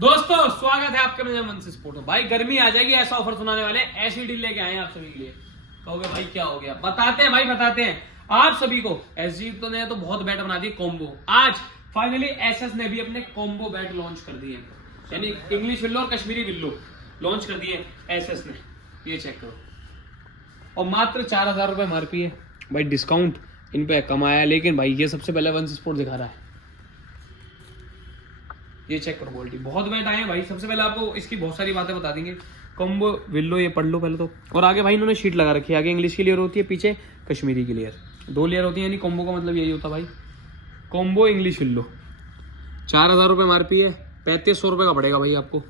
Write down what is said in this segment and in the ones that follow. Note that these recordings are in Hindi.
दोस्तों स्वागत है आपके मेरे मन से स्पोर्ट में। भाई गर्मी आ जाएगी, ऐसा ऑफर सुनाने वाले हैं, ऐसी डील लेके आए हैं आप सभी के लिए। कहोगे भाई क्या हो गया, बताते हैं भाई बताते हैं आप सभी को। एसजी तो ने तो बहुत बैट बना दी कॉम्बो। आज फाइनली एसएस ने भी अपने कॉम्बो बैट लॉन्च कर दिए, यानी इंग्लिश विल्लो और कश्मीरी विल्लो लॉन्च कर दिए एसएस ने। ये चेक करो, और मात्र 4000 रुपए एमआरपी है भाई। डिस्काउंट इन पे कमाया, लेकिन भाई ये सबसे पहले वन स्पोर्ट दिखा रहा है। ये चेक करो क्वालिटी, बहुत बैट आए हैं भाई। सबसे पहले आपको इसकी बहुत सारी बातें बता देंगे। कॉम्बो विल्लो ये पढ़ लो पहले तो। और आगे भाई इन्होंने शीट लगा रखी है, आगे इंग्लिश की लेयर होती है, पीछे कश्मीरी की लेयर, 2 लेयर होती है। यानी कॉम्बो का मतलब यही होता है भाई, कॉम्बो इंग्लिश विल्लो। 4000 रुपये एमआरपी है, 3500 रुपये का पड़ेगा भाई आपको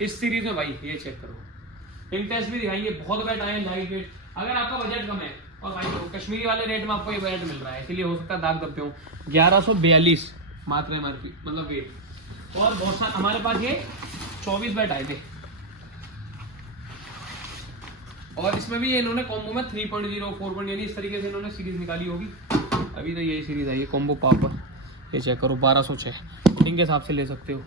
इस सीरीज में भाई। ये चेक करो, इन टेस्ट भी दिखाएंगे। बहुत बैट आए हैं लाइट वेट। अगर आपका बजट कम है और भाई तो कश्मीरी वाले रेट में आपको ये बैट मिल रहा है, इसीलिए हो सकता है दाग दबते हो। 1142 मात्र एमआरपी मतलब वेट। और बहुत सारे हमारे पास ये 24 बैट आए थे, और इसमें भी ये इन्होंने कॉम्बो में 3.0 4. यानी इस तरीके से इन्होंने सीरीज निकाली होगी। अभी तो यही सीरीज आई है कॉम्बो पावर। ये चेक करो 1206 फिटिंग के हिसाब से ले सकते हो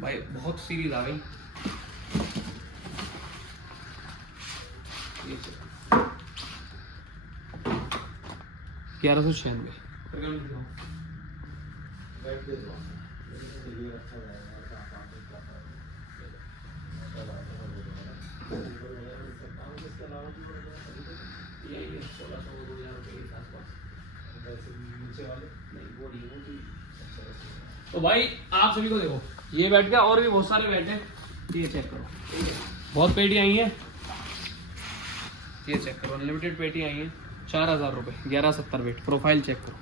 भाई। बहुत सीरीज आ गई। ये 1196 तो भाई आप सभी को देखो, ये बैठ गया और भी बहुत सारे बैठ हैं। ये चेक करो, बहुत पेटी आई हैं। ये चेक करो, अनलिमिटेड पेटी आई हैं। 4000 रुपये, 1170 वेट। प्रोफाइल चेक करो,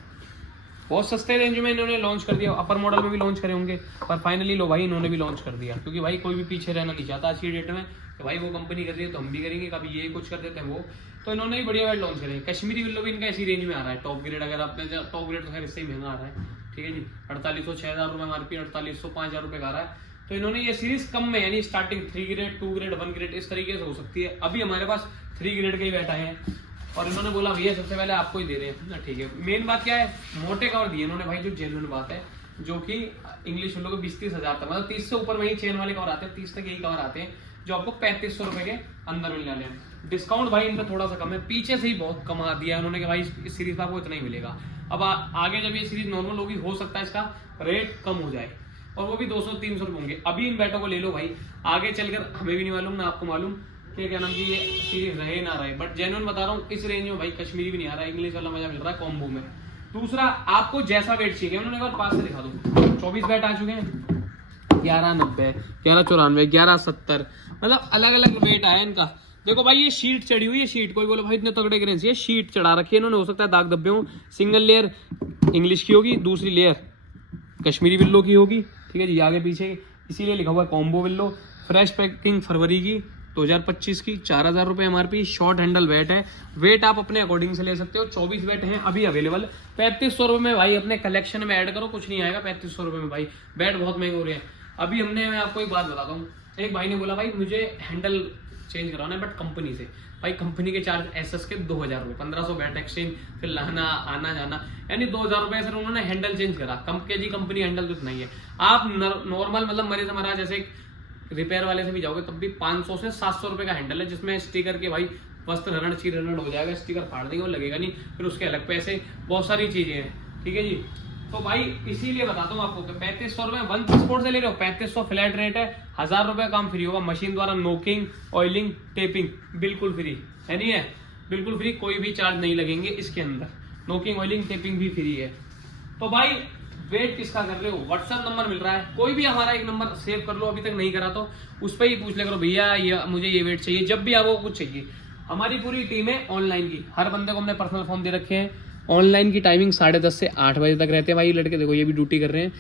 बहुत सस्ते रेंज में इन्होंने लॉन्च कर दिया। अपर मॉडल में भी लॉन्च करे होंगे, पर फाइनली लो भाई इन्होंने भी लॉन्च कर दिया। क्योंकि भाई कोई भी पीछे रहना नहीं चाहता आज की डेट में कि भाई वो कंपनी कर रही है तो हम भी करेंगे, कभी ये कुछ कर देते हैं वो। तो इन्होंने भी बढ़िया बैट लॉन्च करे। कश्मीरी विल्लो भी इनका इसी रेंज में आ रहा है, टॉप ग्रेड। अगर आपने टॉप ग्रेड तो खैर इससे ही महंगा आ रहा है, ठीक है जी। 4800 6000 रुपये एमआरपी, 4800 5000 रुपये का आ रहा है। तो इन्होंने ये सीरीज कम में, यानी स्टार्टिंग 3 ग्रेड 2 ग्रेड 1 ग्रेड इस तरीके से हो सकती है। अभी हमारे पास 3 ग्रेड के ही बैट आए हैं, और इन्होंने बोला भैया सबसे पहले आपको ही दे रहे हैं ना, ठीक है। मेन बात क्या है, मोटे कवर दिए इन्होंने भाई, जो जेन्युइन बात है। जो कि इंग्लिश विल्लो को 20-30 हजार तक, मतलब 30 से ऊपर वही चेन वाले कवर आते हैं, 30 तक यही कवर आते हैं, जो आपको 3500 रुपए के अंदर मिलने वाले हैं। डिस्काउंट भाई इनका थोड़ा सा कम है, पीछे से ही बहुत कमा दिया उन्होंने कि भाई इस सीरीज में आपको इतना ही मिलेगा। अब आगे जब ये सीरीज नॉर्मल होगी, हो सकता है इसका रेट कम हो जाए, और वो भी 200-300 रुपये होंगे। अभी इन बैटों को ले लो भाई, आगे चलकर हमें भी नहीं मालूम ना आपको मालूम कि क्या नाम जी ये सीरीज रहे ना रहे। बट जेन्युइन बता रहा हूँ, इस रेंज में भाई कश्मीरी भी नहीं आ रहा, इंग्लिश वाला मजा मिल रहा है कॉम्बो में। दूसरा, आपको जैसा वेट चाहिए उन्होंने एक बार पास से दिखा दो। 24 बैट आ चुके हैं, 1190 1194 1170, मतलब अलग अलग वेट आया इनका। देखो भाई ये शीट चढ़ी हुई है, शीट। कोई बोले भाई इतने तगड़े ग्रेन से, ये शीट चढ़ा रखी है इन्होंने, हो सकता है दाग धब्बे हो। सिंगल लेयर इंग्लिश की होगी, दूसरी लेयर कश्मीरी विल्लो की होगी, ठीक है जी। आगे पीछे इसीलिए लिखा हुआ है कॉम्बो विल्लो। फ्रेश पैकिंग फरवरी की 2025 की, 4000 रुपये एमआरपी। शॉर्ट हैंडल बैट है, वेट आप अपने अकॉर्डिंग से ले सकते हो। 24 बैट हैं अभी अवेलेबल। 3500 रुपये में भाई अपने कलेक्शन में ऐड करो, कुछ नहीं आएगा 3500 रुपये में भाई। बैट बहुत महंगे हो रहे हैं अभी। मैं आपको एक बात बताता हूँ, एक भाई ने बोला भाई मुझे हैंडल चेंज कराना है बट कंपनी से। भाई कंपनी के चार्ज एसएस के 2000 रुपये, 1500 बैट एक्सचेंज, फिर लाना आना जाना, यानी 2000 रुपये सर उन्होंने हैंडल चेंज करा। कंपनी हैंडल तो नहीं है। आप नॉर्मल मतलब मरे से मरा जैसे रिपेयर वाले से भी जाओगे तब भी 500 से 700 रुपये का हैंडल है, जिसमें स्टिकर के भाई वस्त्र हरण चीर हरण हो जाएगा। स्टिकर फाड़ देंगे और लगेगा नहीं, फिर उसके अलग पैसे, बहुत सारी चीजें हैं, ठीक है जी। तो भाई इसीलिए बताता हूँ आपको कि 3500 रुपये वन स्पोर्ट से ले रहे हो, 3500 फ्लैट रेट है। 1000 रुपये काम फ्री होगा, मशीन द्वारा नोकिंग ऑयलिंग टेपिंग बिल्कुल फ्री है, नहीं है बिल्कुल फ्री, कोई भी चार्ज नहीं लगेंगे इसके अंदर। नोकिंग ऑयलिंग टेपिंग भी फ्री है। तो भाई वेट किसका कर रहे हो, व्हाट्सएप नंबर मिल रहा है, कोई भी हमारा एक नंबर सेव कर लो, अभी तक नहीं करा तो उस पर ही पूछ ले करो भैया ये मुझे ये वेट चाहिए। जब भी आपको कुछ चाहिए, हमारी पूरी टीम है ऑनलाइन की, हर बंदे को हमने पर्सनल फॉर्म दे रखे हैं। ऑनलाइन की टाइमिंग 10:30 से 8 बजे तक रहते हैं भाई। लड़के देखो ये भी ड्यूटी कर रहे हैं,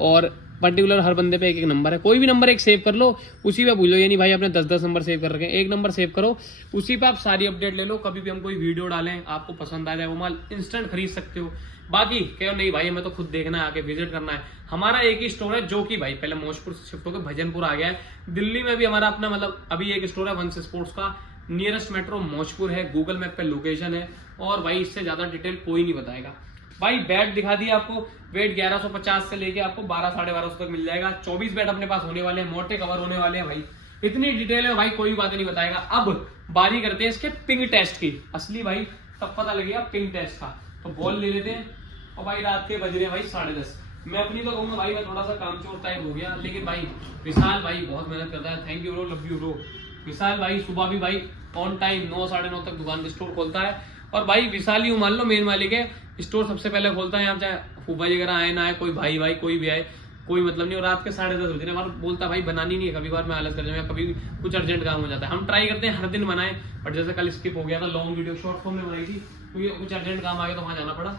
और पर्टिकुलर हर बंदे पे एक एक नंबर है। कोई भी नंबर एक सेव कर लो, उसी पे पूछ लो। यानी भाई आपने 10-10 नंबर सेव कर रखे हैं, एक नंबर सेव करो, उसी पे आप सारी अपडेट ले लो। कभी भी हम कोई वीडियो डालें, आपको पसंद आ जाए वो माल इंस्टेंट खरीद सकते हो। बाकी कहो नहीं भाई हमें तो खुद देखना है, आके विजिट करना है, हमारा एक ही स्टोर है, जो कि भाई पहले मौजपुर से शिफ्ट होकर भजनपुर आ गया है। दिल्ली में भी हमारा अपना मतलब अभी एक स्टोर है वंश स्पोर्ट्स का, नियरेस्ट मेट्रो मौजपुर है, गूगल मैप पे लोकेशन है, और भाई इससे ज्यादा डिटेल कोई नहीं बताएगा। भाई बैट दिखा दिया आपको, वेट 1150 से लेके आपको 1200-1250 तक मिल जाएगा। 24 बैट अपने पास होने वाले हैं, मोटे कवर होने वाले हैं भाई। इतनी डिटेल है भाई, कोई बात नहीं बताएगा। अब बारी करते हैं इसके पिंग टेस्ट की, असली भाई तब पता लगेगा पिंग टेस्ट का। तो बॉल ले लेते हैं, और भाई रात के बज रहे हैं भाई 10:30। मैं अपनी तो कहूंगा भाई मैं थोड़ा सा कामचोर टाइप हो गया, लेकिन भाई विशाल भाई बहुत मेहनत करता है। Thank you bro, love you bro. Vishal भाई सुबह भी भाई ऑन टाइम 9-9:30 तक दुकान पे स्टोर खोलता है। और भाई विशाल ही मान लो मेन मालिक है, स्टोर सबसे पहले खोलता है यहाँ, चाहे फूफा वगैरह आए ना आए, कोई भाई कोई भी आए, कोई मतलब नहीं। और रात के 10:30 बजे बार बोलता भाई बनानी नहीं है, कभी बार मैं आलस कर जाऊँ, कभी कुछ अर्जेंट काम हो जाता है। हम ट्राई करते हैं हर दिन बनाए, बट जैसे कल स्किप हो गया था, लॉन्ग वीडियो शॉर्ट फॉर्म में बनाई थी, क्योंकि कुछ अर्जेंट काम आ गया तो वहां जाना पड़ा।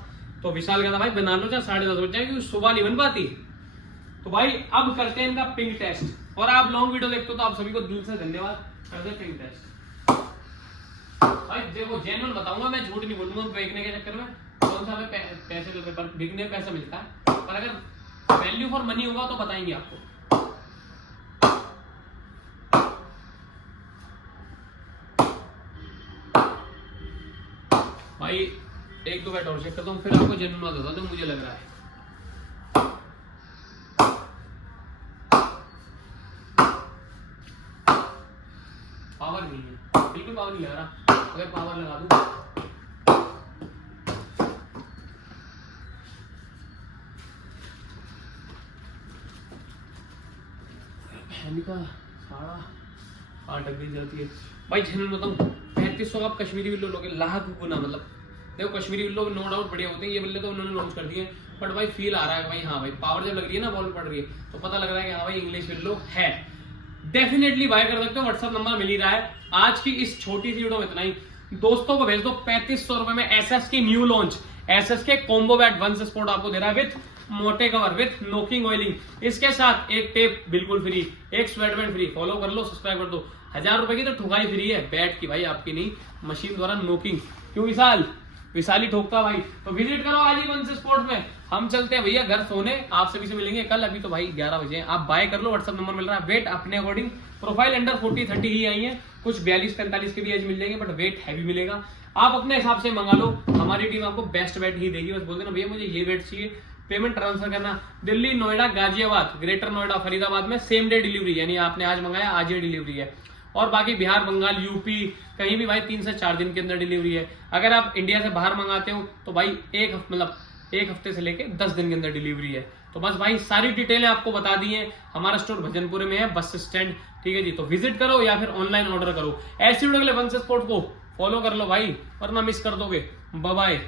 तो विशाल कहता भाई बना लो, चाहे 10:30 बज जाए, क्योंकि सुबह नहीं बन पाती। तो भाई अब करते हैं इनका पिंग टेस्ट। और आप लॉन्ग वीडियो देखते हो तो आप सभी को दिल से धन्यवाद। करते हैं पिंग टेस्ट। भाई देखो जेन्युइन बताऊंगा, मैं झूठ नहीं बोलूंगा बेचने के चक्कर में। कौन सा हमें पैसे मिलते पर बिकने में पैसा मिलता है, पर अगर वैल्यू फॉर मनी होगा तो बताएंगे आपको। भाई 1-2 बैट और चेक करता हूँ, फिर आपको जेन्युइन बात बताता हूँ मुझे लग रहा है। पावर नहीं है, बिल्कुल पावर नहीं लग रहा। अगर पावर लगा दूं का 8:30 गई जाती है भाई। जेन्युइन बताऊं 3500 आप कश्मीरी बिल्लो लोगे लाख गुना। मतलब देखो कश्मीरी बिल्लो नो डाउट बढ़िया होते हैं, ये बिल्ले तो उन्होंने लॉन्च कर दिए, बट भाई फील आ रहा है भाई, हाँ भाई पावर जब लग रही है ना, बॉल पड़ रही है, तो पता लग रहा है कि हाँ भाई इंग्लिश बिल्लो है। डेफिनेटली बाय कर सकते हो, व्हाट्सएप नंबर मिल ही रहा है। आज की इस छोटी सी वीडियो में इतना ही। दोस्तों को भेज दो 3500 रुपए में एसएस की न्यू लॉन्च एसएस के कॉम्बो बैट 1 स्पोर्ट आपको दे रहा है, विथ मोटे कवर, विथ नोकिंग ऑयलिंग। इसके साथ एक टेप बिल्कुल फ्री, एक स्वेट बैंड फ्री। फॉलो कर लो, सब्सक्राइब कर दो। 1000 रुपए की तो ठुकाई फ्री है बैट की भाई, आपकी नहीं, मशीन द्वारा नोकिंग। क्यों विशाल ही ठोकता भाई। तो विजिट करो आज ही 1 स्पोर्ट में। हम चलते हैं भैया घर सोने, आप सभी से मिलेंगे कल। अभी तो भाई 11 बजे हैं, आप बाय कर लो, व्हाट्सएप नंबर मिल रहा है। वेट अपने अकॉर्डिंग, प्रोफाइल अंडर 40-30 ही आई है, कुछ 42-45 के भी एज मिल जाएंगे, बट वेट हैवी मिलेगा। आप अपने हिसाब से मंगा लो, हमारी टीम आपको बेस्ट वेट ही देगी। बस बोल देना भैया मुझे ये वेट चाहिए, पेमेंट ट्रांसफर करना। दिल्ली, नोएडा, गाजियाबाद, ग्रेटर नोएडा, फरीदाबाद में सेम डे डिलीवरी, यानी आपने आज मंगाया आज ही डिलीवरी है। और बाकी बिहार, बंगाल, यूपी कहीं भी भाई 3 से 4 दिन के अंदर डिलीवरी है। अगर आप इंडिया से बाहर मंगाते हो तो भाई एक हफ्ते से लेके 10 दिन के अंदर डिलीवरी है। तो बस भाई सारी डिटेलें आपको बता दी हैं। हमारा स्टोर भजनपुर में है, बस स्टैंड, ठीक है जी। तो विजिट करो या फिर ऑनलाइन ऑर्डर करो। ऐसी वीडियो के लिए 1 स्पोर्ट को फॉलो कर लो भाई, वरना मिस कर दोगे। Bye bye.